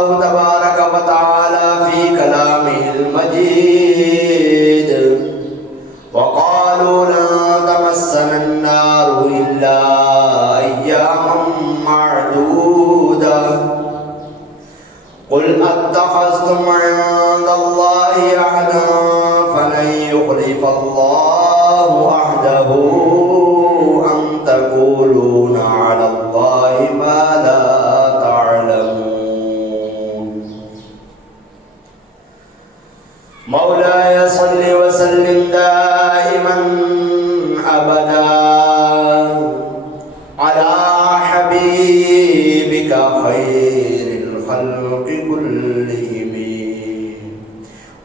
الله تبارك وتعالى في كلامه المجيد وقالوا لن تمسنا النار إلا أياما معدودة قل أتخذتم عند الله عهدا فلن يخلف الله عهده أم تقولون على الله ما لا تعلمون مولاي صل وسلم دائما أبدا على حبيبك خير الخلق كلهم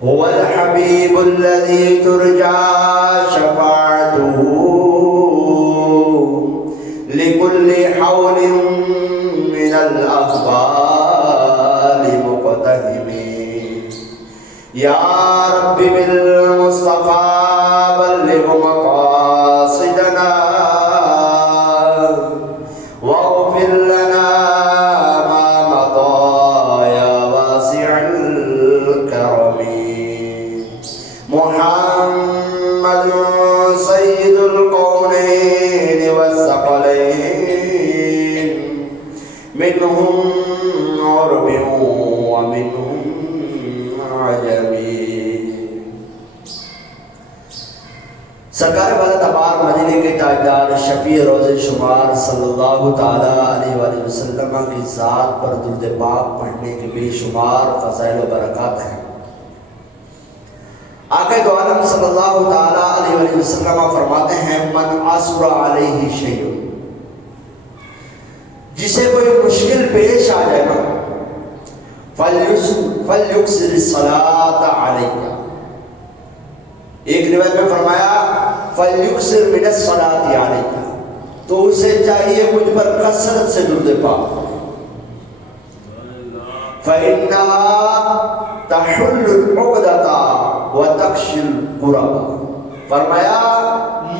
هو الحبيب الذي ترجى شفاعته لكل حول من الأخبار مقتهم يا رب بالمصطفى بلغ مقاصدنا واغفر لنا ما مضى يا واسع الكرم محمد سيد الكونين والثقلين منهم عرب ومنهم عجمی سرکار والا تبار مدینے کے تاجدار شفیع روز شمار صلی اللہ تعالی علیہ وآلہ وسلم کی ذات پر درود پاک پڑھنے کے بے شمار فضائل و برکات ہیں۔ آقا دو عالم صلی اللہ تعالی علیہ وآلہ وسلم فرماتے ہیں من عسر علیہ شیء، جسے کوئی مشکل پیش آ جائے گا فَلْيُكْسِرِ الصَّلَاةَ عَلَيَّ، ایک روایت میں فرمایا فَلْيُكْسِرْ مِنَ الصَّلَاةِ عَلَيَّ، تو اسے چاہیے مجھ پر کثرت سے درود پاک فَإِنَّهَا تَحُلُّ الْعُقْدَةَ وَتَقْشِي الْقُرَبَ، فرمایا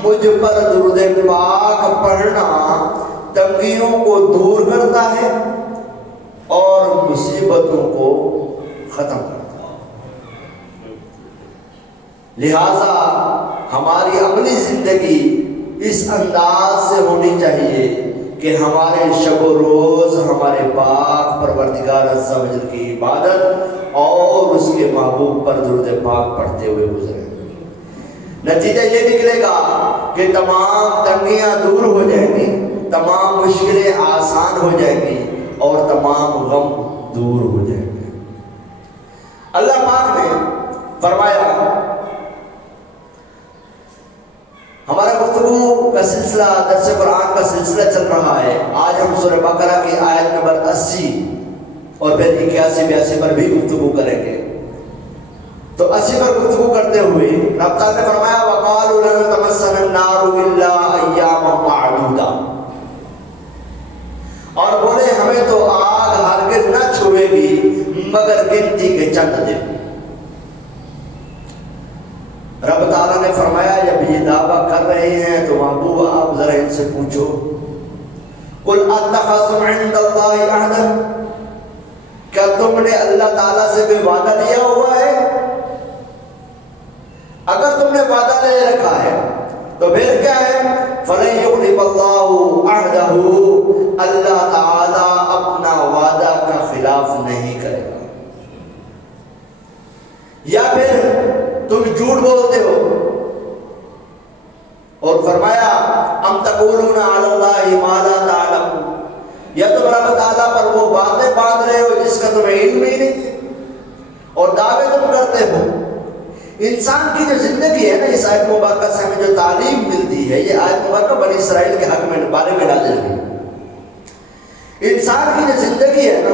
مجھ پر درود پاک پڑھنا تنگیوں کو دور کرتا ہے اور مصیبتوں کو ختم کرتا ہے۔ لہٰذا ہماری عملی زندگی اس انداز سے ہونی چاہیے کہ ہمارے شب و روز ہمارے پاک پروردگار عز و جل کی عبادت اور اس کے محبوب پر درود پاک پڑھتے ہوئے گزرے۔ نتیجہ یہ نکلے گا کہ تمام تنگیاں دور ہو جائیں گی، تمام مشکلیں آسان ہو جائیں گی اور تمام غم دور ہو جائیں گے۔ اللہ پاک نے فرمایا، ہمارا گفتگو کا سلسلہ درس قرآن کا سلسلہ چل رہا ہے۔ آج ہم سورہ بقرہ کی آیت نمبر 80 اور پھر 81 82 پر بھی گفتگو کریں گے۔ تو 80 پر گفتگو کرتے ہوئے رب تعالیٰ نے فرمایا وَقَالُوا لَن تَمَسَّنَا النَّارُ إِلَّا أَيَّامًا مَّعْدُودًا، اور بولے ہمیں تو آگ ہرگز نہ چھوئے گی مگر گنتی کے چند دن۔ رب تعالیٰ نے فرمایا جب یہ دعویٰ کر رہے ہیں تو محبوب آپ ذرا ان سے پوچھو قُلْ أَتَّخَذْتُمْ عِندَ اللَّهِ عَهْدًا، کیا تم نے اللہ تعالیٰ سے کوئی وعدہ لیا ہوا ہے؟ اگر تم نے وعدہ لے رکھا ہے تو پھر کیا ہے؟ فَلَن يُخْلِفَ اللَّهُ عَهْدَهُ، اللہ تعالیٰ اپنا وعدہ کا خلاف نہیں کرے گا۔ یا پھر تم جھوٹ بولتے ہو اور فرمایا ام تقولون علی اللہ ما لا تعلمون، یا تم رب تعالیٰ پر وہ باتیں باندھ رہے ہو جس کا تمہیں علم ہی نہیں اور دعوے تم کرتے ہو۔ انسان کی جو زندگی ہے نا، اس آیت مبارکہ سے ہمیں جو تعلیم ملتی ہے، یہ آیت مبارکہ بنی اسرائیل کے حق میں بارے میں نازل ہوئی۔ انسان کی جو زندگی ہے نا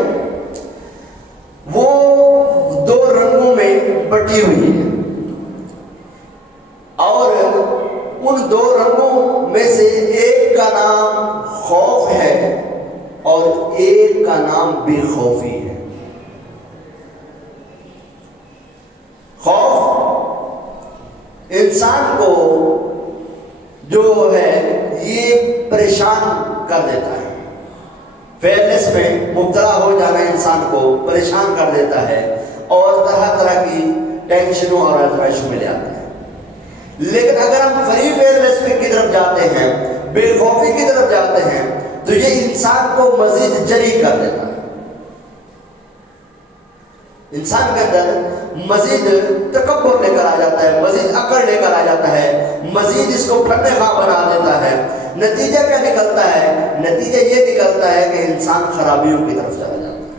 وہ دو رنگوں میں بٹی ہوئی ہے، اور ان دو رنگوں میں سے ایک کا نام خوف ہے اور ایک کا نام بے خوفی ہے۔ خوف انسان کو جو ہے یہ پریشان کر دیتا ہے، فیئرلیس میں مبتلا ہو جانا انسان کو پریشان کر دیتا ہے اور طرح طرح کی ٹینشنوں اور آزمائشوں میں لے آتا ہے. لیکن اگر ہم فری فیئرلیس کی طرف جاتے ہیں، بے خوفی کی طرف جاتے ہیں، تو یہ انسان کو مزید جری کر دیتا ہے. انسان کے اندر مزید تکبر لے کر آ جاتا ہے، مزید اکڑ لے کر آ جاتا ہے، مزید اس کو پھٹنے خواہ بنا دیتا ہے. نتیجہ کیا نکلتا ہے؟ نتیجہ یہ نکلتا ہے کہ انسان خرابیوں کی طرف چلا جاتا ہے.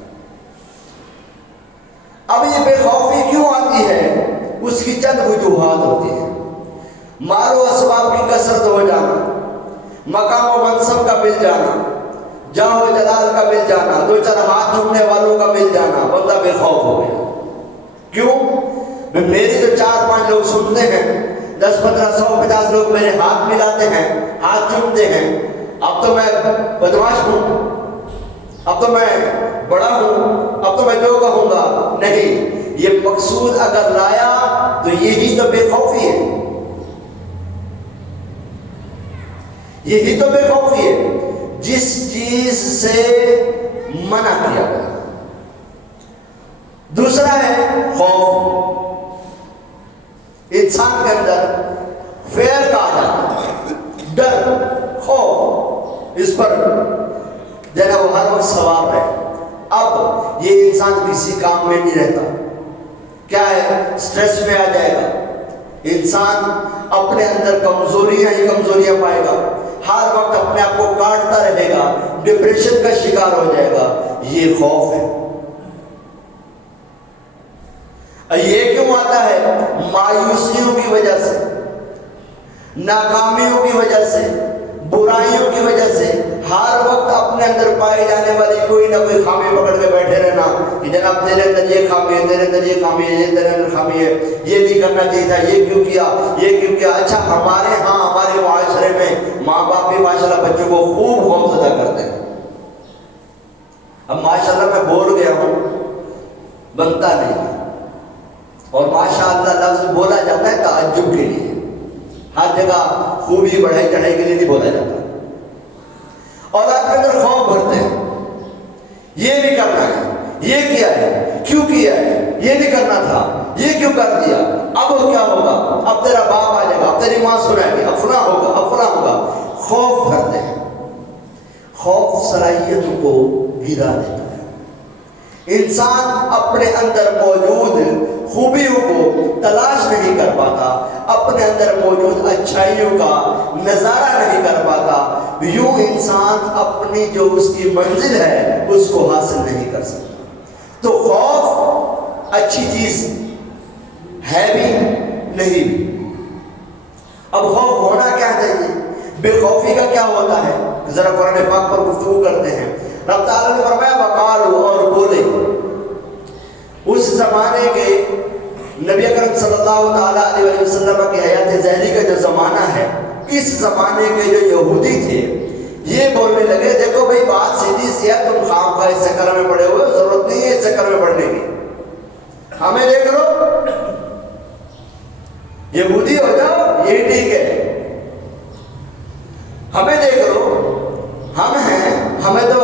اب یہ بے خوفی کیوں آتی ہے؟ اس کی چند وجوہات ہوتی ہیں. مال و اسباب کی کثرت ہو جانا، مقام و منصب کا مل جانا، جاہ و جلال کا مل جانا، دو چار ہاتھ جھومنے والوں کا مل جانا، بندہ بے خوف ہو گیا. کیوں؟ میری تو 4-5 لوگ سنتے ہیں، 10-15-100-50 لوگ میرے ہاتھ ملاتے ہیں، ہاتھ چومتے ہیں. اب تو میں بدماش ہوں، اب تو میں بڑا ہوں، اب تو میں جو کہوں گا. نہیں، یہ مقصود اگر لایا تو یہی تو بے خوفی ہے، یہی تو بے خوفی ہے جس چیز سے منع کیا گیا. دوسرا ہے خوف. انسان کے اندر فیئر کا آ جاتا، ڈر، خوف، اس پر جناب وہ ہر وقت سوار رہے. اب یہ انسان کسی کام میں نہیں رہتا. کیا ہے؟ سٹریس میں آ جائے گا. انسان اپنے اندر کمزوریاں ہی کمزوریاں پائے گا، ہر وقت اپنے آپ کو کاٹتا رہے گا، ڈپریشن کا شکار ہو جائے گا. یہ خوف ہے. یہ کیوں آتا ہے؟ مایوسیوں کی وجہ سے، ناکامیوں کی وجہ سے، برائیوں کی وجہ سے. ہر وقت اپنے اندر پائے جانے والی کوئی نہ کوئی خامی پکڑ کے بیٹھے رہنا کہ جناب تیرے اندر یہ خامی ہے، تیرے اندر یہ خامی ہے، یہ تیرے اندر خامی ہے، یہ نہیں کرنا چاہیے تھا، یہ کیوں کیا، یہ کیوں کیا. اچھا، ہمارے ہاں ہمارے معاشرے میں ماں باپ بھی ماشاءاللہ بچوں کو خوب خوفزدہ کرتے ہیں. اب ماشاءاللہ میں بول گیا ہوں، بنتا نہیں، اور ماشاءاللہ لفظ بولا جاتا ہے تعجب کے لیے. ہر جگہ خوبی بڑھائی چڑھائی کے لیے نہیں بولا جاتا. اور آپ کے اندر خوف بھرتے ہیں، یہ نہیں کرنا ہے، یہ کیا ہے، کیوں کیا ہے، یہ نہیں کرنا تھا، یہ کیوں کر دیا، اب کیا ہوگا، اب تیرا باپ آ جائے گا، اب تیری ماں سنائے گی، اب فلاں ہوگا، اب فلاں ہوگا. خوف بھرتے ہیں. خوف صلاحیتوں کو گرا دیتا ہے. انسان اپنے اندر موجود خوبیوں کو تلاش نہیں کر پاتا، اپنے اندر موجود اچھائیوں کا نظارہ نہیں کر پاتا. یوں انسان اپنی جو اس کی منزل ہے اس کو حاصل نہیں کر سکتا. تو خوف اچھی چیز ہے بھی نہیں بھی. اب خوف ہونا کیا چاہیے؟ بے خوفی کا کیا ہوتا ہے؟ ذرا قرآن پاک پر گفتگو کرتے ہیں. رب تعالیٰ نے فرمایا وقالوا، اور بولے. اس زمانے کے نبی اکرم صلی اللہ تعالیٰ علیہ وسلم کی حیات ظاہری کا جو زمانہ ہے، اس زمانے کے جو یہودی تھے یہ بولنے لگے دیکھو بھائی بات سیدھی سی ہے، تم خام خواہ اس چکر میں پڑے ہوئے، ضرورت نہیں ہے اس چکر میں پڑنے کی، ہمیں دیکھ لو، یہودی ہو جاؤ یہ ٹھیک ہے، ہمیں دیکھ لو، ہم ہیں، ہمیں تو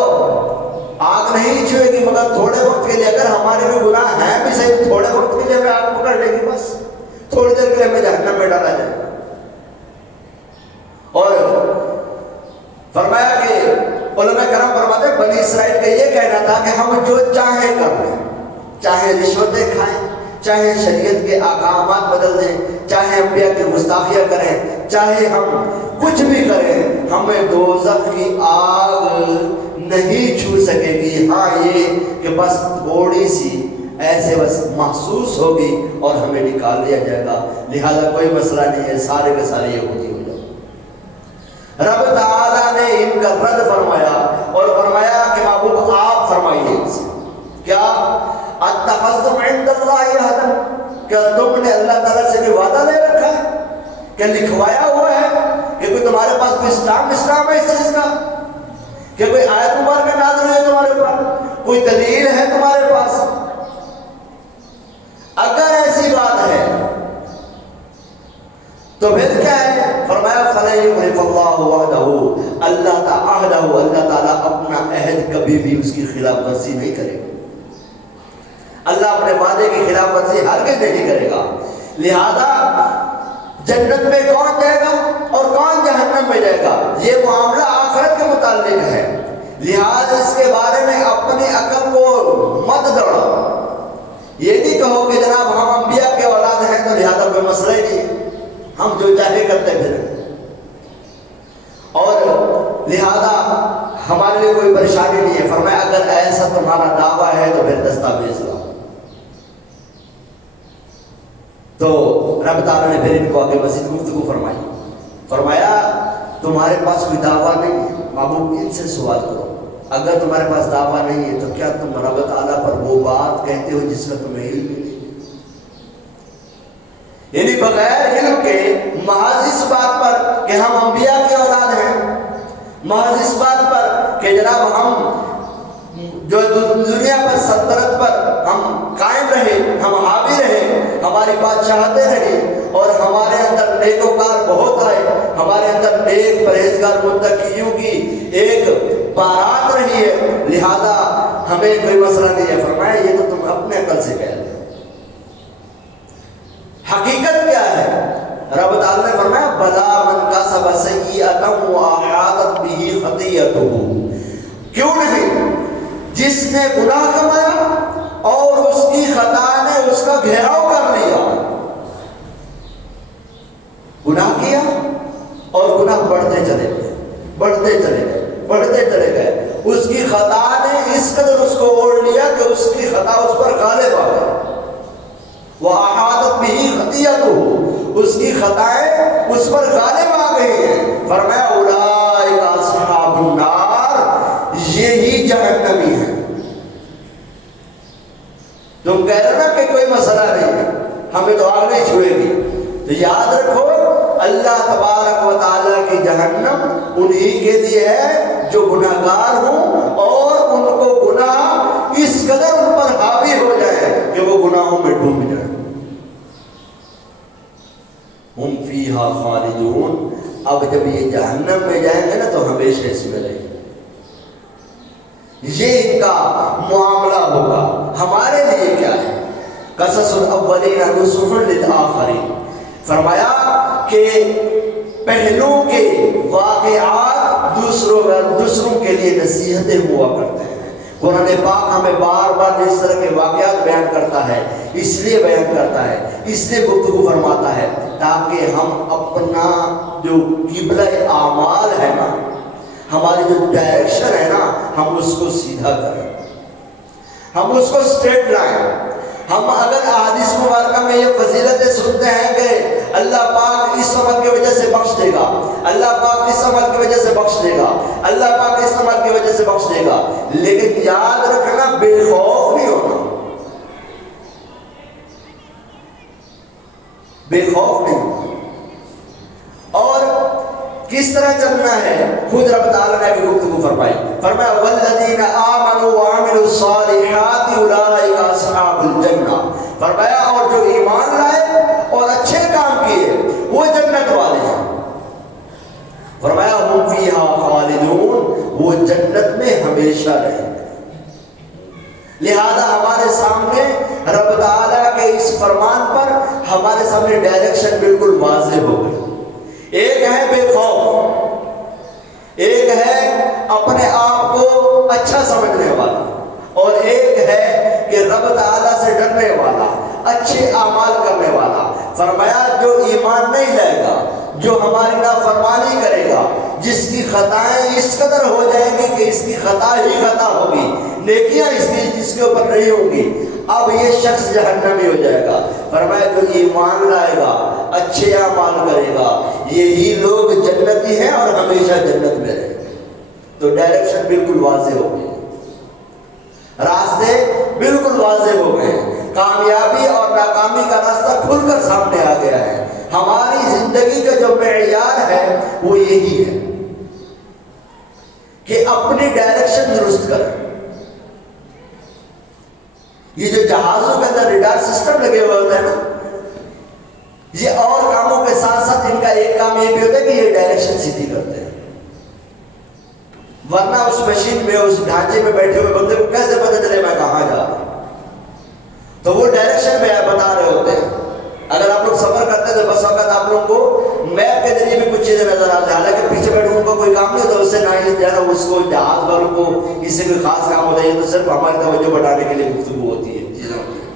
آگ نہیں چھوئے گی مگر تھوڑے وقت کے لیے. اگر ہمارے میں گناہ ہیں بھی صحیح، تھوڑے وقت کے لیے ہمیں آگ پکڑ لے گی، بس تھوڑی دیر کے لیے ہمیں جہنم میں ڈالا جائے گا. اور فرمایا کہ علماء کرام فرماتے ہیں بنی اسرائیل کا یہ کہنا تھا کہ ہم جو چاہیں کر لیں، چاہے رشوتیں کھائیں، چاہے شریعت کے احکامات بدل دیں، چاہے انبیاء کی گستاخیاں کریں، چاہے ہم کچھ بھی کریں، ہمیں دوزخ کی آگ نہیں چھو سکے گی. ہاں یہ کہ بس تھوڑی سی ایسے بس محسوس ہوگی اور ہمیں نکال دیا جائے گا، لہذا کوئی مسئلہ نہیں ہے، سارے کے سارے یہودی ہو جاؤ. رب تعالیٰ نے ان کا رد فرمایا اور فرمایا کہ محبوب آپ فرمائیے ان سے، کیا اتخذتم عند اللہ عہدا، کیا تم نے اللہ تعالیٰ سے بھی وعدہ لے رکھا ہے، کیا لکھوایا ہوا ہے کہ کوئی تمہارے پاس کوئی اسلام ہے اس چیز کا، کہ کوئی آیت مبارکہ نازل ہے تمہارے پاس، کوئی دلیل ہے تمہارے پاس؟ اگر ایسی بات ہے تو پھر کیا ہے؟ فرمایا فَلَن يُخْلِفَ اللَّهُ اللہ وعدہ، اللہ تعالیٰ اپنا عہد کبھی بھی اس کی خلاف ورزی نہیں کرے گا، اللہ اپنے وعدے کی خلاف ورزی ہرگز نہیں کرے گا۔ لہذا جنت میں کون جائے گا اور کون جہنم میں جائے گا، یہ معاملہ آخرت کے متعلق ہے، لہذا اس کے بارے میں اپنی عقل کو مت دوڑاؤ۔ یہ نہیں کہو کہ جناب ہم انبیاء کے اولاد ہیں تو لہذا کوئی مسئلہ ہی نہیں، ہم جو چاہے کرتے پھریں اور لہذا ہمارے لیے کوئی پریشانی نہیں ہے۔ فرمایا اگر ایسا تمہارا دعویٰ ہے تو پھر دستاویز لاؤ۔ تو رب تعالیٰ نے پھر ان کو آگے مزید گفتگو فرمائی، فرمایا تمہارے پاس کوئی دعویٰ نہیں ہے، محبوب ان سے سوال کرو، اگر تمہارے پاس دعویٰ نہیں ہے تو کیا تم رب تعالیٰ پر وہ بات کہتے ہو جس میں تمہیں علم نہیں؟ یعنی بغیر علم کے محض اس بات پر کہ ہم انبیاء کے اولاد ہیں، محض اس بات پر کہ جناب ہم جو دنیا پر سلطنت پر ہم قائم رہے، ہم حاوی رہے، ہماری بادشاہتیں رہی اور ہمارے اندر نیکوکار بہت آئے، ہمارے اندر نیک پرہیزگار متقیوں کی ایک بارات رہی ہے، لہذا ہمیں کوئی مسئلہ نہیں ہے۔ فرمایا یہ تو تم اپنے عقل سے کہہ رہے، حقیقت کیا ہے؟ رب تعالیٰ نے فرمایا بلا من کسب سیئۃ واحاطت بہ خطیئتہ، کیوں نہیں جس نے گناہ کمایا اور اس کی خطا نے اس کا گھیراؤ کر لیا، گناہ کیا اور گناہ بڑھتے چلے گئے، بڑھتے چلے گئے، بڑھتے چلے گئے، اس کی خطا نے اس قدر اس کو اوڑھ لیا کہ اس کی خطا اس پر غالب آ گئی، وَأَحَاطَتْ بِهِ خَطِيئَتُهُ، اس کی خطائیں اس پر غالب آ گئی ہیں۔ فرمایا اولئک اصحاب النار، یہی جہنمی ہے۔ تم کہہ رہے نا کہ کوئی مسئلہ نہیں ہے، ہمیں تو آگ نہیں چھوئے گی، تو یاد رکھو اللہ تبارک و تعالیٰ کی جہنم انہی کے لیے ہے جو گناہگار ہوں اور ان کو گناہ اس قدر ان پر حاوی ہو جائے کہ وہ گناہوں میں ڈوب جائے۔ ہم فیہا خالدون، اب جب یہ جہنم میں جائیں گے نا تو ہمیشہ اس میں رہیں گے، یہ ان کا معاملہ ہوگا۔ ہمارے لیے کیا ہے؟ قصص الاولین نصح للآخرین، فرمایا کہ پہلوں کے واقعات دوسروں کے لیے نصیحتیں ہوا کرتے ہیں۔ قرآن پاک ہمیں بار بار اس طرح کے واقعات بیان کرتا ہے، اس لیے بیان کرتا ہے، اس لیے گفتگو فرماتا ہے تاکہ ہم اپنا جو قبلہ اعمال ہے نا، ہماری جو ڈائریکشن ہے نا، ہم اس کو سیدھا کریں، ہم اس کو سٹریٹ لائن۔ ہم اگر احادیث مبارکہ میں یہ فضیلتیں سنتے ہیں کہ اللہ پاک اس عمل کی وجہ سے بخش دے گا، اللہ پاک اس عمل کی وجہ سے بخش دے گا، اللہ پاک اس عمل کی وجہ سے بخش دے گا، لیکن یاد رکھنا بے خوف نہیں ہونا، بے خوف نہیں ہونا۔ اور کس طرح چلنا ہے خود رب تعالیٰ نے بھی گفتگو فرمائی، فرمایا والذین آمنوا وعملوا الصالحات اولئک اصحاب الجنہ، فرمایا اور جو ایمان لائے اور اچھے کام کیے وہ جنت والے ہیں، فرمایا ہم فیہا خالدون، وہ جنت میں ہمیشہ رہیں گے۔ لہذا ہمارے سامنے رب تعالیٰ کے اس فرمان پر ہمارے سامنے ڈائریکشن بالکل واضح ہو گئی۔ ایک ہے بے خوف، ایک ہے اپنے آپ کو اچھا سمجھنے والا، اور ایک ہے کہ رب تعالیٰ سے ڈرنے والا، اچھے اعمال کرنے والا۔ فرمایا جو ایمان نہیں لائے گا، جو ہماری نافرمانی کرے گا، جس کی خطائیں اس قدر ہو جائیں گی کہ اس کی خطا ہی خطا ہوگی، نیکیاں اس کے اوپر نہیں ہوں گی، اب یہ شخص جہنمی ہو جائے گا۔ فرمایا جو ایمان لائے گا، اچھے اعمال کرے گا، یہی لوگ جنتی ہیں اور ہمیشہ جنت میں رہیں گے۔ تو ڈائریکشن بالکل واضح ہو گئی، راستے بالکل واضح ہو گئے، کامیابی اور ناکامی کا راستہ کھل کر سامنے آ گیا ہے۔ ہماری زندگی کا جو معیار ہے وہ یہی ہے کہ اپنی ڈائریکشن درست کریں۔ یہ جو جہازوں کے اندر ریڈار سسٹم لگے ہوئے ہوتے ہیں نا، یہ اور کاموں کے ساتھ ساتھ ان کا ایک کام یہ بھی ہوتا ہے کہ یہ ڈائریکشن سیدھی کرتے ہیں، ورنہ اس مشین میں اس ڈھانچے میں بیٹھے ہوئے بندے کو کیسے پتہ چلے میں کہاں جا رہا ہوں؟ تو وہ ڈائریکشن میں بتا رہے ہوتے ہیں۔ اگر آپ لوگ سفر کرتے ہیں تو بس وقت آپ لوگ کو میپ کے ذریعے بھی کچھ چیزیں نظر آتی ہیں، حالانکہ پیچھے بیٹھے ان کا کوئی کام نہیں ہوتا، اس سے نہ ہی جانا اس کو جہاز والوں کو اس سے کوئی خاص کام ہوتا ہے، یہ تو صرف ہماری توجہ بٹانے کے لیے گفتگو ہوتی ہے چیزیں ہوتی ہیں۔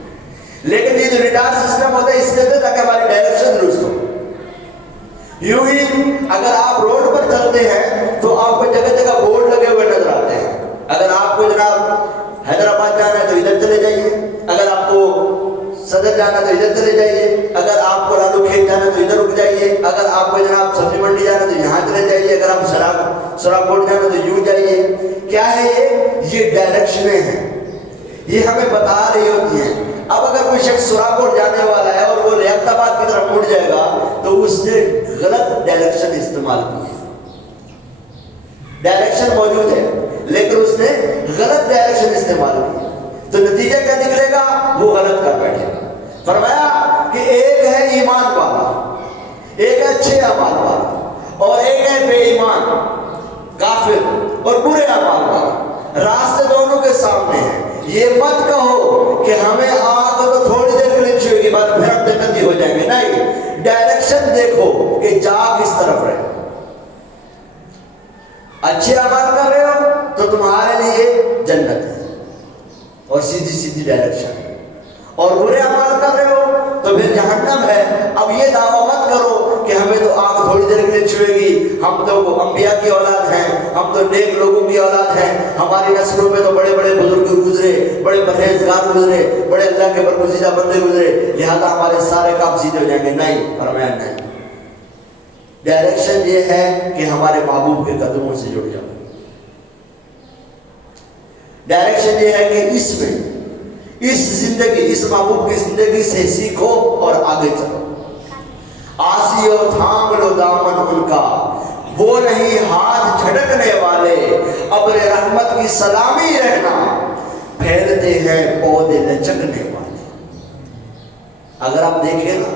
لیکن یہ جو ریڈار سسٹم ہوتا ہے اس لیے تاکہ ہماری ڈائریکشن درست ہو۔ یوں ہی اگر آپ روڈ پر چلتے ہیں تو آپ کو جگہ جگہ بورڈ لگے ہوئے نظر آتے ہیں، اگر آپ کو جناب حیدرآباد جانا ہے تو ادھر چلے جائیے، اگر آپ کو صدر جانا تو ادھر چلے جائیے، اگر آپ کو لالو کھیت جانا تو ادھر رک جائیے، اگر آپ کو جناب سبزی منڈی جانا تو یہاں چلے جائیے، اگر آپ سراغ کوٹ جانا تو یوں جائیے۔ کیا ہے یہ ڈائریکشنیں ہیں، یہ ہمیں بتا رہی ہوتی ہیں۔ اب اگر کوئی شخص سراغ کوٹ جانے والا ہے اور وہ لیاقت آباد کی طرف مڑ جائے گا تو اس نے غلط ڈائریکشن استعمال کی ہے۔ ڈائریکشن موجود ہے لیکن اس نے غلط ڈائریکشن استعمال کی، تو نتیجہ کیا نکلے گا؟ وہ غلط کر بیٹھے گا۔ فرمایا کہ ایک ہے ایمان والا، ایک ہے اچھے اعمال والا، اور ایک ہے بے ایمان کافر اور برے اعمال والا، راستے دونوں کے سامنے ہیں۔ یہ مت کہو کہ ہمیں آگ تو تھوڑی دیر کے لیے چھوئے گی بعد پھر ہم جنتی ہو جائیں گے، نہیں، ڈائریکشن دیکھو کہ جا کس طرف رہے۔ اچھے اعمال کر رہے ہو تو تمہارے لیے جنت ہے اور سیدھی سیدھی ڈائریکشن، اور برے اعمال کر رہے ہو تو پھر جہنم ہے۔ اب یہ دعویٰ مت کرو کہ ہمیں تو آگ تھوڑی دیر کے لیے چھوئے گی، ہم تو انبیاء کی اولاد ہیں، ہم تو نیک لوگوں کی اولاد ہیں، ہماری نسلوں میں تو بڑے بڑے بزرگ گزرے، بڑے پرہیزگار گزرے، بڑے اللہ کے برگزیدہ بندے گزرے، لہذا ہمارے سارے کام سیدھے ہو جائیں گے۔ نہیں، فرمایا نہیں، ڈائریکشن یہ ہے کہ ہمارے محبوب کے قدموں سے جڑ جاؤ۔ ڈائریکشن یہ ہے کہ اس میں اس زندگی، اس محبوب کی زندگی سے سیکھو اور آگے چلو۔ آسی اور تھام لو دامن ان کا، وہ نہیں ہاتھ جھٹکنے والے، ابر رحمت کی سلامی رہنا، پھیلتے ہیں پودے لچکنے والے۔ اگر آپ دیکھیں نا،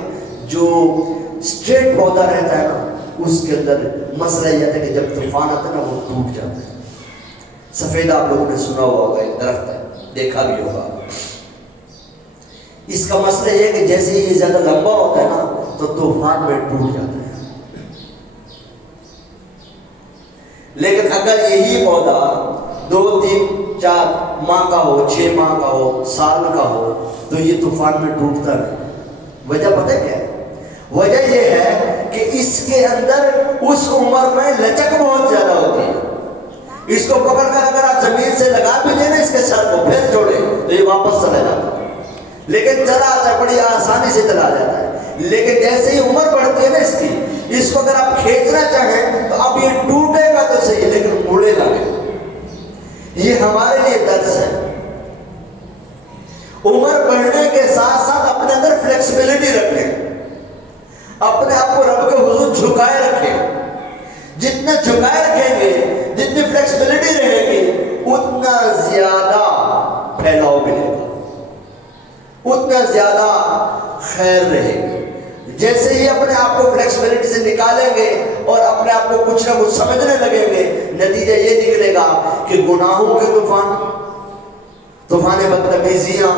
جو اسٹریٹ پودا رہتا ہے نا اس کے اندر مسئلہ یہ ہے کہ جب طوفان آتا ہے نا وہ ٹوٹ جاتا ہے۔ سفید آپ لوگوں نے سنا ہوا ہوگا، ایک درخت ہے، دیکھا بھی ہوگا۔ اس کا مسئلہ یہ ہے کہ جیسے ہی یہ زیادہ لمبا ہوتا ہے نا تو طوفان میں ٹوٹ جاتا ہے، لیکن اگر یہی پودا 2 3 4 ماہ کا ہو، 6 ماہ کا ہو، سال کا ہو تو یہ طوفان میں ٹوٹتا نہیں۔ وجہ پتہ ہے کیا ہے؟ وجہ یہ ہے کہ اس کے اندر اس عمر میں لچک بہت زیادہ ہوتی ہے۔ اس کو پکڑ کر اگر آپ زمین سے لگا بھی دیں نا اس کے سر کو پھر چھوڑے تو یہ واپس چلا جاتا ہے، لیکن چلا آتا ہے، بڑی آسانی سے چلا جاتا ہے۔ لیکن جیسے ہی عمر بڑھتی ہے نا اس کو اگر آپ کھینچنا چاہیں تو اب یہ ٹوٹے گا تو صحیح لیکن مڑے گا نہیں۔ یہ ہمارے لیے درس ہے۔ عمر بڑھنے کے ساتھ ساتھ اپنے اندر فلیکسیبلٹی رکھیں، اپنے آپ کو رب کے حضور جھکائے رکھیں۔ جتنا جھکائے رکھیں گے، جتنی فلیکسیبلٹی رہے گی، اتنا زیادہ پھیلاؤ ملے گا، اتنا زیادہ خیر رہے گی۔ جیسے ہی اپنے آپ کو فلیکسیبلٹی سے نکالیں گے اور اپنے آپ کو کچھ نہ کچھ سمجھنے لگیں گے، نتیجہ یہ نکلے گا کہ گناہوں کے طوفان بدتمیزیاں،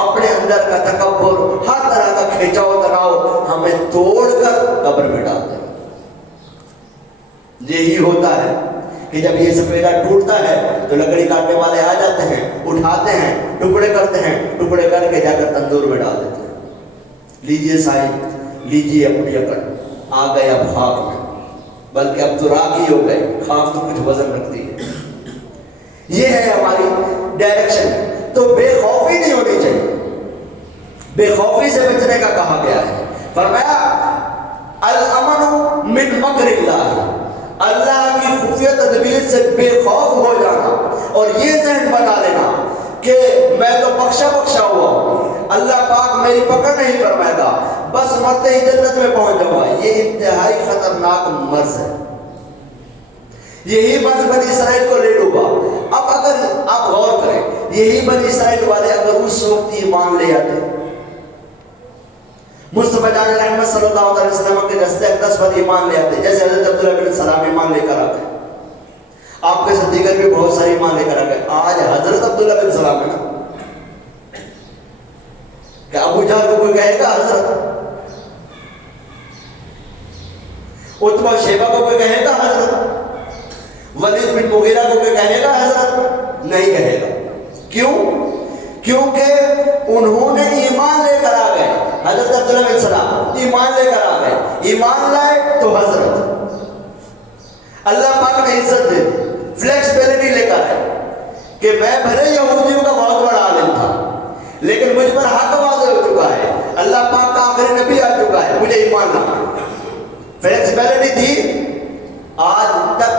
اپنے اندر کا تکبر، ہر طرح کا کھینچاؤ تناؤ ہمیں توڑ کر قبر میں ڈال دیں۔ یہی ہوتا ہے کہ جب یہ سفیدہ ٹوٹتا ہے تو لکڑی کاٹنے والے آ جاتے ہیں، اٹھاتے ہیں، ٹکڑے کرتے ہیں، ٹکڑے کر کے جا کر تندور میں ڈال دیتے ہیں۔ لیجئے صاحب، لیجئے اپنی اکڑ، آ گئے اب خاک میں، بلکہ اب تو راکھ ہی ہو گئے، خاک تو کچھ وزن رکھتی ہے۔ یہ ہے ہماری ڈائریکشن۔ تو بے خوفی نہیں ہونی چاہیے، بے خوفی سے بچنے کا کہا گیا ہے۔ فرمایا الامن من مکر اللہ، اللہ کی خفیہ تدبیر سے بے خوف ہو جانا اور یہ ذہن بنا لینا کہ میں تو بخشا ہوا ہوں، اللہ پاک میری پکڑ نہیں فرمائے گا، بس مرتے ہی جنت میں پہنچ جاؤں گا۔ یہ انتہائی خطرناک مرض ہے۔ یہی مرض بنی اسرائیل کو لے ڈوبا۔ اب اگر آپ غور کریں، یہی بنی اسرائیل والے اگر اس وقت ایمان لے آتے مصطفیٰ جان رحمت صلی اللہ علیہ وسلم کے دستے اقدس پر ایمان لے آتے، جیسے حضرت عبداللہ بن سلام ایمان لے کر آتے، آپ کے ساتھ دیگر بھی بہت سارے ایمان لے کر آگئے۔ آج حضرت عبداللہ بن سلام ہے نا، کہ ابو جہل کو کوئی کہے گا حضرت؟ عتبہ شیبہ کو کوئی کہے گا حضرت؟ ولید بن مغیرہ کو کوئی کہے گا حضرت؟ نہیں کہے گا۔ کیوں؟ کیونکہ انہوں نے ایمان لے کر آ گئے۔ حضرت عبداللہ بن سلام ایمان لے کر آ گئے، ایمان لائے تو حضرت اللہ پاک نے عزت دے دی، فلیکسبلٹی لے کر آئے کہ میں بھلے یہودیوں کا بہت بڑا عالم تھا لیکن مجھ پر حق واضح ہو چکا ہے، اللہ پاک کا آخری نبی آ چکا ہے، مجھے ایمان لانا۔ فلیکسبلٹی تھی۔ آج تک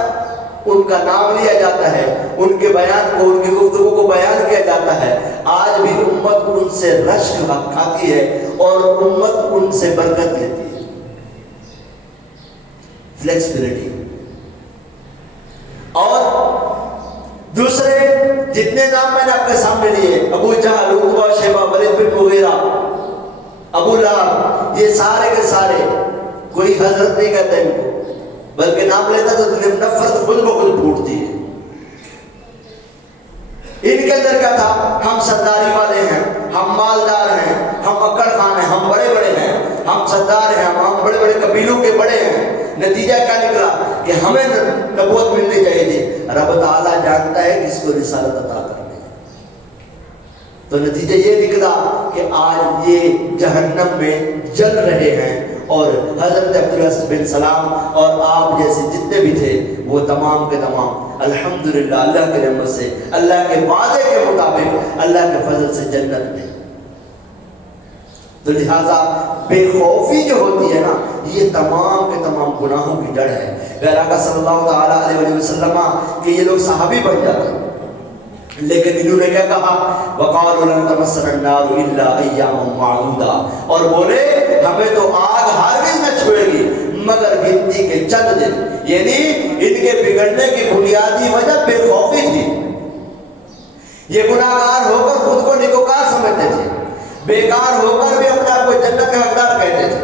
ان کا نام لیا جاتا ہے، ان کے بیان کو، ان کی گفتگو کو بیان کیا جاتا ہے۔ آج بھی امت ان سے رشک کھاتی ہے اور امت ان سے برکت لیتی ہے۔ فلیکسبلٹی۔ اور دوسرے جتنے نام میں نے آپ کے سامنے لیے، ابو جہل، عتبہ شیبہ، ولید بن مغیرہ، ابو لہب، یہ سارے کے سارے کوئی حضرت نہیں کہتے ان کو، بلکہ نام لیتا تو نفرت خود بخود پھوٹتی ہے۔ ان کے اندر کیا تھا؟ ہم سرداری والے ہیں، ہم مالدار ہیں، ہم اکڑ خان ہیں، ہم بڑے بڑے ہیں، ہم سردار ہیں، ہم بڑے بڑے قبیلوں کے بڑے ہیں۔ نتیجہ کیا نکلا؟ کہ ہمیں نبوت ملنی چاہیے تھی۔ رب تعالیٰ جانتا ہے کس کو رسالت عطا کرنی ہے، تو نتیجہ یہ نکلا کہ آج یہ جہنم میں جل رہے ہیں، اور حضرت عبداللہ بن سلام اور آپ جیسے جتنے بھی تھے وہ تمام کے تمام الحمدللہ اللہ کے رحمت سے، اللہ کے وعدے کے مطابق، اللہ کے فضل سے جنت میں۔ تو لہٰذا بے خوفی جو ہوتی ہے نا، یہ تمام کے تمام گناہوں کی جڑ ہے۔ پیارا آقا صلی اللہ تعالیٰ علیہ وسلم کہ یہ لوگ صحابی بن جاتے ہیں، لیکن انہوں نے کیا کہا؟ وَقَالُوا لَن تَمَسَّنَا النَّارُ إِلَّا أَيَّامًا مَّعْدُودَةً، اور بولے ہمیں تو آگ ہرگز نہ چھوئے گی مگر گنتی کے چند دن۔ یعنی ان کے بگڑنے کی بنیادی وجہ بے خوفی تھی۔ یہ گناہگار ہو کر خود کو نیکوکار سمجھتے تھے، بیکار ہو کر بھی اپنے آپ کو جنت کا حقدار کہتے تھے،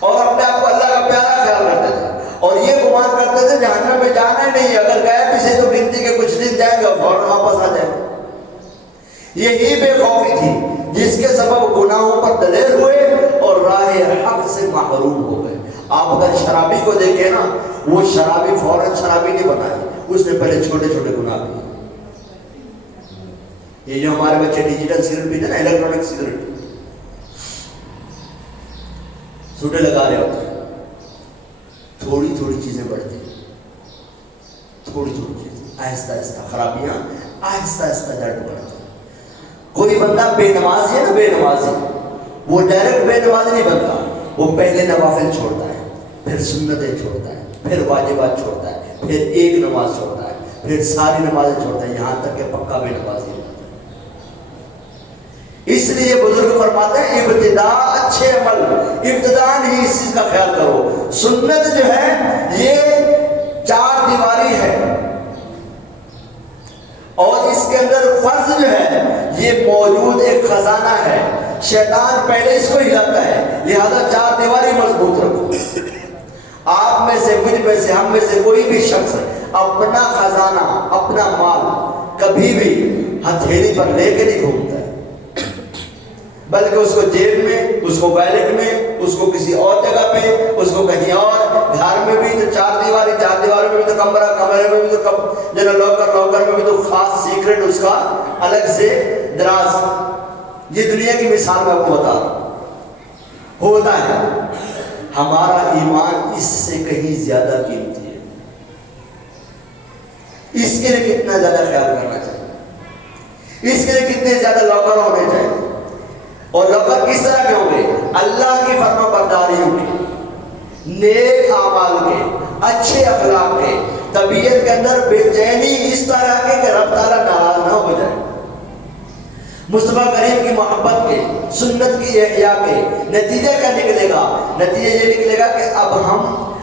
اور اپنے آپ کو اللہ کا پیارا خیال کرتے تھے، اور یہ گمان کرتے تھے جہنم میں جانا ہی نہیں، اگر گئے بھی سے تو گنتی کے کچھ دن جائیں گے اور فوراً واپس آ جائیں گے۔ یہی بے خوفی تھی جس کے سبب گناہوں پر دلیر ہوئے اور راہ حق سے محروم ہو گئے۔ آپ اگر شرابی کو دیکھیں نا، وہ شرابی فوراً شرابی نہیں بنائی، اس نے پہلے چھوٹے چھوٹے گناہ کیے۔ یہ جو ہمارے بچے ڈیجیٹل سگریٹ پیتے نا، الیکٹرانک سگریٹ، سوٹے لگا رہے ہوتے ہیں، تھوڑی تھوڑی چیزیں بڑھتی ہیں، تھوڑی تھوڑی چیزیں، آہستہ آہستہ خرابیاں آہستہ آہستہ جڑ بڑھتی ہیں۔ کوئی بندہ بے نمازی ہے نا، بے نمازی، وہ ڈائریکٹ بے نمازی نہیں بنتا، وہ پہلے نوافل چھوڑتا ہے، پھر سنتیں چھوڑتا ہے، پھر واجبات چھوڑتا ہے، پھر ایک نماز چھوڑتا ہے، پھر ساری نمازیں چھوڑتا ہے، یہاں تک کہ پکا بے نمازی ہوتا ہے۔ اس لیے بزرگ فرماتے ہیں ابتداء اچھے عمل، ابتداء ہی اس چیز کا خیال کرو۔ سنت جو ہے یہ چار دیواری ہے، اور اس کے اندر فرض جو ہے یہ موجود ایک خزانہ ہے، شیطان پہلے اس کو ہلاتا ہے، لہذا چار دیواری مضبوط رکھو۔ آپ میں سے، مجھ میں سے، ہم میں سے کوئی بھی شخص اپنا خزانہ، اپنا مال کبھی بھی ہتھیلی پر لے کے نہیں گھومتا ہے، بلکہ اس کو جیب میں، اس کو ویلٹ میں، اس کو کسی اور جگہ پہ، اس کو کہیں اور، گھر میں بھی تو چار دیواری، چار دیواروں میں بھی تو کمرہ، کمرے میں بھی تو جنرل لاکر، لاکر میں بھی تو خاص سیکرٹ اس کا الگ سے دراز۔ یہ دنیا کی مثال میں آپ کو بتا رہا ہوں، ہوتا ہے۔ ہمارا ایمان اس سے کہیں زیادہ قیمتی ہے، اس کے لیے کتنا زیادہ خیال کرنا چاہیے، اس کے لیے کتنے زیادہ لاکر ہونے چاہیے، اور لاکر کس طرح کے ہوں گے؟ اللہ کی فرما برداریوں کے، نیک اعمال کے، اچھے اخلاق کے، طبیعت کے اندر بے چینی اس طرح کے کہ رب تعالیٰ ناراض نہ ہو جائے، مصطفیٰ کریم کی محبت کے، سنت کی احیاء کے۔ نتیجہ کیا نکلے گا؟ نتیجہ یہ نکلے گا کہ اب ہم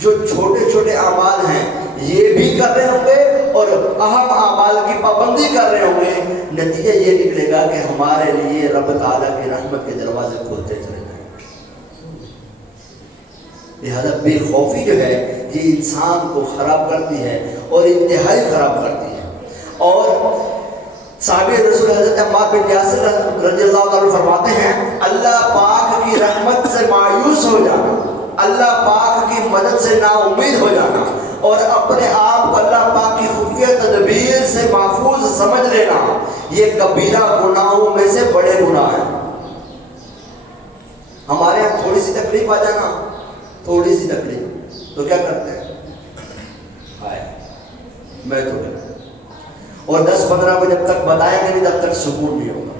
جو چھوٹے چھوٹے اعمال ہیں یہ بھی کر رہے ہوں گے اور اہم اعمال کی پابندی کر رہے ہوں گے۔ نتیجہ یہ نکلے گا کہ ہمارے لیے رب تعالیٰ کی رحمت کے دروازے کھولتے چلے جائیں۔ لہذا بے خوفی جو ہے یہ انسان کو خراب کرتی ہے اور انتہائی خراب کرتی ہے. اور صحابی رسول حضرت عمار بن یاسر رضی اللہ عنہ فرماتے ہیں اللہ پاک کی رحمت سے مایوس ہو جانا، اللہ پاک کی مدد سے نا امید ہو جانا اور اپنے آپ کو اللہ پاک کی خفیہ تدبیر سے محفوظ سمجھ لینا، یہ کبیرہ گناہوں میں سے بڑے گناہ ہیں. ہمارے یہاں تھوڑی سی تکلیف آ جانا، تھوڑی سی تکلیف تو کیا کرتے ہیں، ہائے میں تو نہیں. اور 10-15 کو جب تک بتائیں گے نہیں تب تک سکون نہیں ہوگا.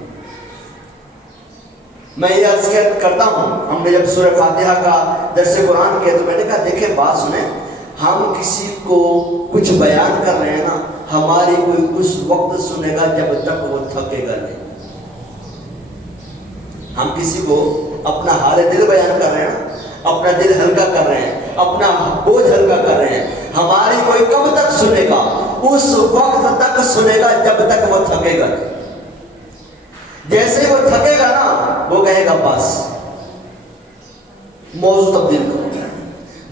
میں یہ عرض کرتا ہوں، ہم نے جب سورہ فاتحہ کا درس قرآن کیا تو میں نے کہا دیکھیں بات سنیں، ہم کسی کو کچھ بیان کر رہے ہیں نا، ہماری کوئی اس وقت سنے گا جب تک وہ تھکے گا نہیں. ہم کسی کو اپنا حال دل بیان کر رہے ہیں، اپنا دل ہلکا کر رہے ہیں، اپنا بوجھ ہلکا کر رہے ہیں، ہماری کوئی کب تک سنے گا، اس وقت تک سنے گا جب تک وہ تھکے گا. جیسے وہ تھکے گا نا وہ کہے گا بس موضوع تبدیل کرو،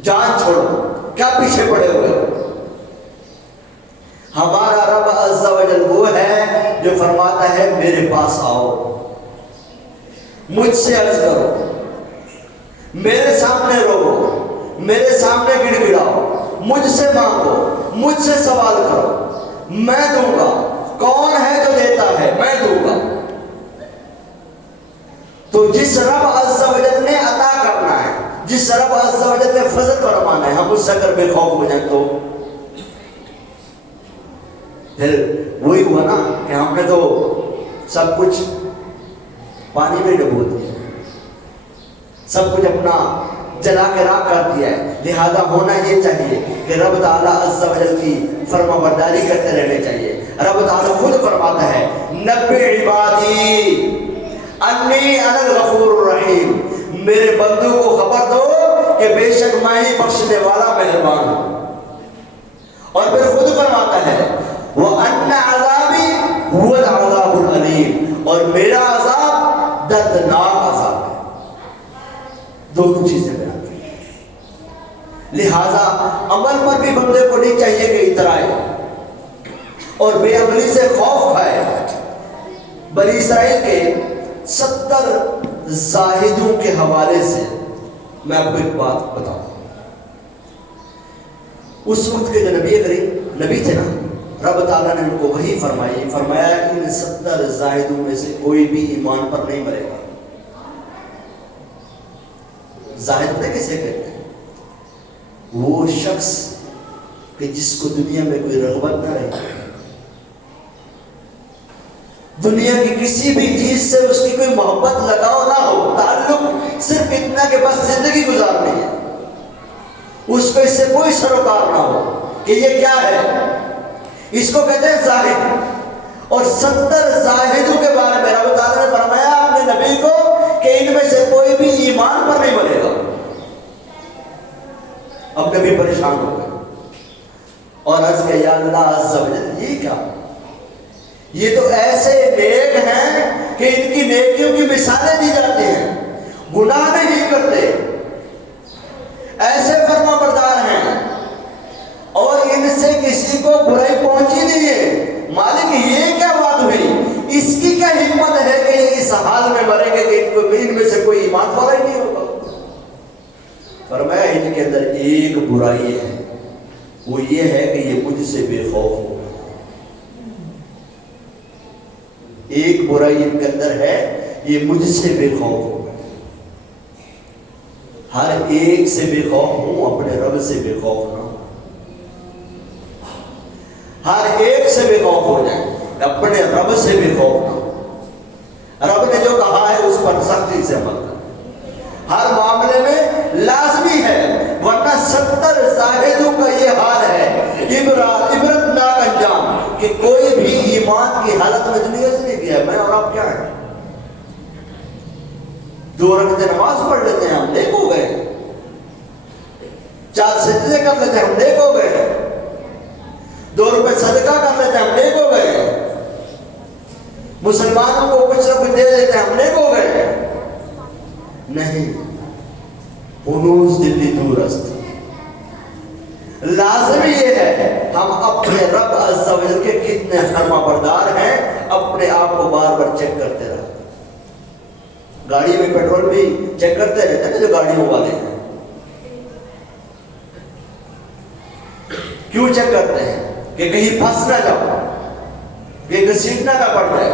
جان چھوڑو، کیا پیچھے پڑے ہوئے. ہمارا رب عز و جل وہ ہے جو فرماتا ہے میرے پاس آؤ، مجھ سے عرض کرو، میرے سامنے رو، میرے سامنے گڑ گڑاؤ، مجھ سے مانگو، مجھ سے سوال کرو، میں دوں گا. کون ہے جو دیتا ہے؟ میں دوں گا. تو جس رب عز و جل نے عطا کرنا ہے، جس رب عز و جل نے فضل فرمانا ہے، ہم اس سے اگر بے خوف ہو جائیں تو پھر وہی ہوا نا کہ ہم نے تو سب کچھ پانی میں ڈبو دیا، سب کچھ اپنا جلا کے راکھ کر دیا ہے. لہذا ہونا یہ چاہیے کہ رب تعالیٰ عز و جل کی فرما برداری کرتے رہنے چاہیے. رب تعالیٰ خود فرماتا ہے نبئ عبادی انی انا الغفور الرحیم، میرے بندوں کو خبر دو کہ بے شک میں ہی بخشنے والا مہربان ہوں. اور پھر خود فرماتا ہے وَأَنَّ عَذَابِي هُوَ الْعَذَابُ الْأَلِيمُ، اور میرا عذاب دردناک عذاب ہے. دونوں چیزیں بیان کی. لہذا عمل پر بھی بندے کو نہیں چاہیے کہ اترائے اور بے عملی سے خوف کھائے. بنی اسرائیل کے 70 زاہدوں کے حوالے سے میں آپ کو ایک بات بتاؤں. اس وقت کے جو نبی کریم نبی تھے نا، رب تعالیٰ نے ان کو وحی فرمایا ان 70 زاہدوں میں سے کوئی بھی ایمان پر نہیں مرے گا. زاہد نے کسے کہتے ہیں؟ وہ شخص کہ جس کو دنیا میں کوئی رغبت نہ رہے، دنیا کی کسی بھی چیز سے اس کی کوئی محبت لگاؤ نہ ہو، تعلق صرف اتنا کہ بس زندگی گزارنی ہے، اس پہ اس سے کوئی سروکار نہ ہو کہ یہ کیا ہے، اس کو کہتے ہیں زاہد. اور 70 زاہدوں کے بارے میں رب تعالیٰ نے فرمایا اپنے نبی کو کہ ان میں سے کوئی بھی ایمان پر نہیں مرے گا. اب نبی پریشان ہو گئے اور عرض کیا یا اللہ عز و جل یہ کیا، یہ تو ایسے نیک ہیں کہ ان کی نیکیوں کی مثالیں دی جاتی ہیں، گناہ نہیں کرتے، ایسے فرما بردار ہیں اور ان سے کسی کو برائی پہنچی نہیں ہے. مالک یہ کیا بات ہوئی، اس کی کیا حکمت ہے کہ یہ اس حال میں مریں گے کہ ان میں سے کوئی ایمان والا ہی نہیں ہوگا. فرمایا ان کے اندر ایک برائی ہے، وہ یہ ہے کہ یہ مجھ سے بے خوف ہو. ایک برائی ان کے اندر ہے، یہ مجھ سے بے خوف ہو. ہر ایک سے بے خوف ہوں، اپنے رب سے بے خوف نہ ہوں. ہر ایک سے بے خوف ہو جائیں، اپنے رب سے بے خوف نہ ہوں. رب نے جو کہا ہے اس پر سختی سے عمل کریں. ہر معاملے میں لازمی ہے، ورنہ 70 زاہدوں کا یہ حال ہے عبرتناک انجام کہ کوئی بھی ایمان کی حالت میں دنیا سے نہیں گیا. میں اور آپ کیا ہیں، 2 رکعتیں نماز پڑھ لیتے ہیں ہم نیک ہو گئے، 4 سجدے کر لیتے ہیں ہم نیک ہو گئے، 2 روپے صدقہ کر لیتے ہیں ہم نیک ہو گئے، مسلمانوں کو کچھ نہ کچھ دے دیتے ہیں ہم نیک ہو گئے. نہیں، ہنوز دلی دورست. لازمی یہ ہے ہم اپنے رب عز و جل کے کتنے فرما بردار ہیں اپنے آپ کو بار بار چیک کرتے رہے. گاڑی میں پیٹرول بھی چیک کرتے رہتے ہیں نا جو گاڑیوں والے ہیں. کیوں چیک کرتے ہیں؟ کہ کہیں پھنس نہ جاؤ، کہیں گھسیٹنا نہ پڑ جائے،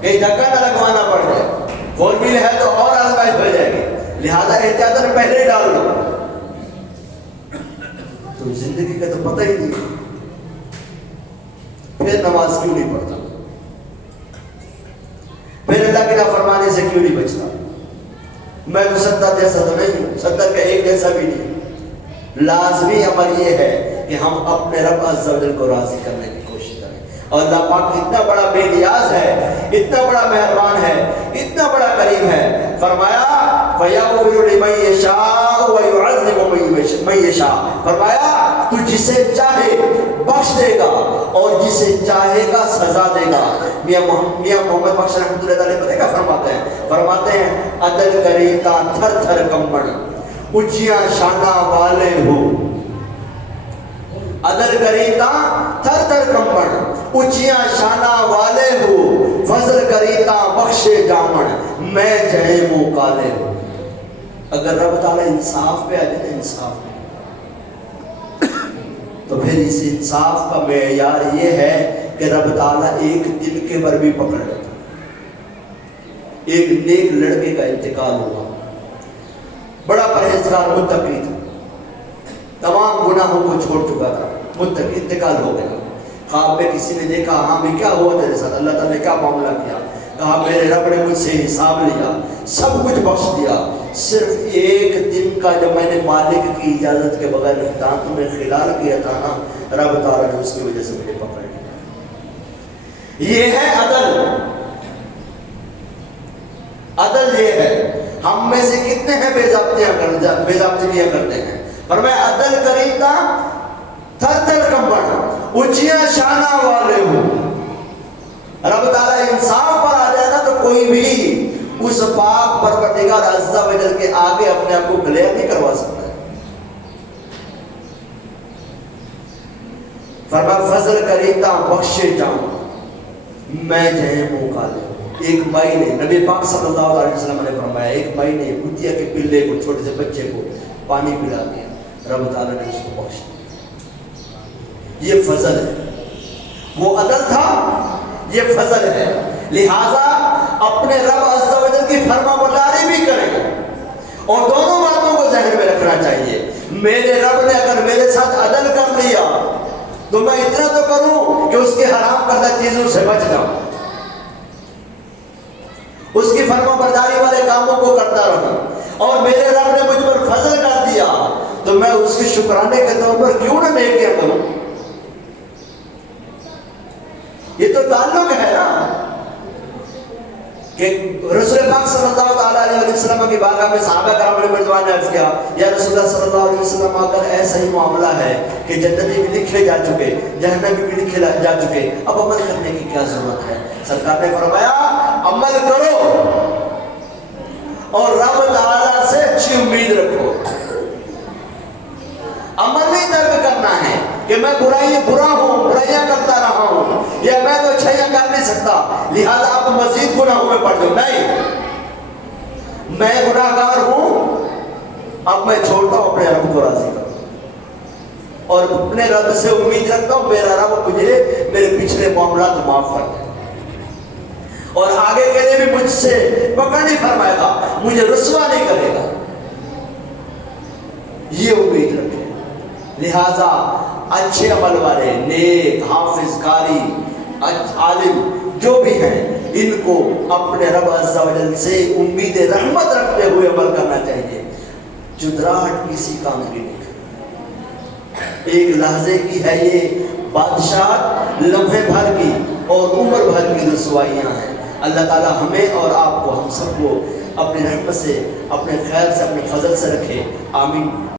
کہیں دھکا نہ لگوانا پڑ جائے. 4 ویل ہے تو اور آزمائش ہو جائے گی، لہذا احتیاط پہلے ہی ڈال دو. تو زندگی کا تو پتہ ہی نہیں، پھر نماز کیوں نہیں پڑھتا؟ پھر اللہ کی نافرمانی سے کیوں نہیں بچتا؟ میں تو 70 جیسا تو نہیں ہوں، 70 کا ایک جیسا بھی نہیں. لازمی عمل یہ ہے کہ ہم اپنے رب عز و جل کو راضی کرنے کی کوشش کریں. اور اللہ پاک اتنا بڑا بے نیاز ہے، اتنا بڑا مہربان ہے، اتنا بڑا کریم ہے. فرمایا فَيَغْفِرُ لِمَن يَشَاءُ وَيُعَذِّبُ مَن يَشَاءُ. فرمایا تو جسے چاہے بخش دے گا اور جسے چاہے گا سزا دے گا. میاں محمد بخش رحمۃ اللہ علیہ پتہ کیا فرماتے ہیں عدل کرے تا تھر تھر کمبڑ اونچیاں شانہ والے ہو. عدل کریتا تھر تھر کمبڑ اونچیاں شانہ والے ہو. فضل کریتا بخشے جامن میں جہے منہ کالے ہو. اگر رب تعالیٰ انصاف پہ آ جائے نا، انصاف پہ، تو پھر اس انصاف کا معیار یہ ہے کہ رب تعالیٰ ایک دن کے بر بھی پکڑ لیتا. ایک نیک لڑکے کا انتقال ہوا، بڑا پرہیزگار متقی تھا، تمام گناہوں کو چھوڑ چکا تھا، متقی، انتقال ہو گیا. خواب میں کسی نے دیکھا، ہاں بھی کیا ہوا تیرے ساتھ؟ اللہ تعالیٰ نے کیا معاملہ کیا؟ کہا میرے رب نے مجھ سے حساب لیا، سب کچھ بخش دیا، صرف ایک دن کا جو میں نے مالک کی اجازت کے بغیر دانتوں میں خلال کیا تھا نا، رب تعالیٰ نے اس کی وجہ سے مجھے پکڑ لیا. یہ ہے عدل. عدل یہ ہے. ہم میں سے کتنے ہیں بے ضابطگیاں کرتے ہیں؟ پر میں عدل کریتا تھر تھر کمبڑ اونچیاں شانہ والے ہوں. رب تعالیٰ انصاف پر آ جائے نا تو کوئی بھی اس پاک پروردگار عز و جل کے آگے اپنے آپ کو کلیئر نہیں کروا سکتا ہے. فرمایا فضل کریتا بخشے جاؤں میں جہے منہ کالے. ایک مائی نے، نبی پاک صلی اللہ علیہ وسلم نے فرمایا، ایک مائی نے بھتیا کے پلے کو، چھوٹے سے بچے کو پانی پلا دیا، رب تعالیٰ نے اس کو بخش دیا. یہ فضل ہے. وہ عدل تھا، یہ فضل ہے. لہذا اپنے رب عز و جل کی فرما برداری بھی کریں اور دونوں باتوں کو ذہن میں رکھنا چاہیے. میرے رب نے اگر میرے ساتھ عدل کر لیا تو میں اتنا تو کروں کہ اس کے حرام کردہ چیزوں سے بچ جاؤں، اس کی فرما برداری والے کاموں کو کرتا رہوں. اور میرے رب نے مجھ پر فضل کر دیا تو میں اس کے شکرانے کے طور پر کیوں نہ نیکیاں کروں. یہ تو تعلق ہے نا کہ رسول پاک صلی اللہ علیہ وسلم کی بارگاہ میں صحابہ کرام نے مرضوان نے عرض کیا، یا رسول اللہ صلی اللہ علیہ وسلم اگر ایسا ہی معاملہ ہے کہ جنتی بھی لکھے جا چکے، جہنمی بھی لکھے جا چکے، اب عمل کرنے کی کیا ضرورت ہے؟ سرکار نے فرمایا عمل کرو اور رب تعالیٰ سے اچھی امید رکھو. عمل نہیں ترک کرنا ہے کہ میں برا ہوں، برائیاں کرتا رہا ہوں، یا میں تو اچھائیاں کر نہیں سکتا لہذا اب مزید گناہوں میں پڑ جاؤں. نہیں، میں گناہ گار ہوں، اب میں چھوڑتا ہوں اپنے رب کو راضی کروں اور اپنے رب سے امید رکھتا ہوں میرا رب مجھے میرے پچھلے معاملات معاف کر دے اور آگے کے لیے بھی مجھ سے پکڑ نہیں فرمائے گا، مجھے رسوا نہیں کرے گا. یہ امید رکھے. لہذا اچھے عمل والے، نیک، حافظ، قاری، عالم جو بھی ہیں، ان کو اپنے رب عز و جل سے امید رحمت رکھتے ہوئے عمل کرنا چاہیے. چدراہٹ کسی کام کی نہیں، ایک لحظے کی ہے یہ بادشاہ، لمحے بھر کی اور عمر بھر کی رسوائیاں ہیں. اللہ تعالی ہمیں اور آپ کو، ہم سب کو اپنی رحمت سے، اپنے خیر سے، اپنے فضل سے رکھے. آمین.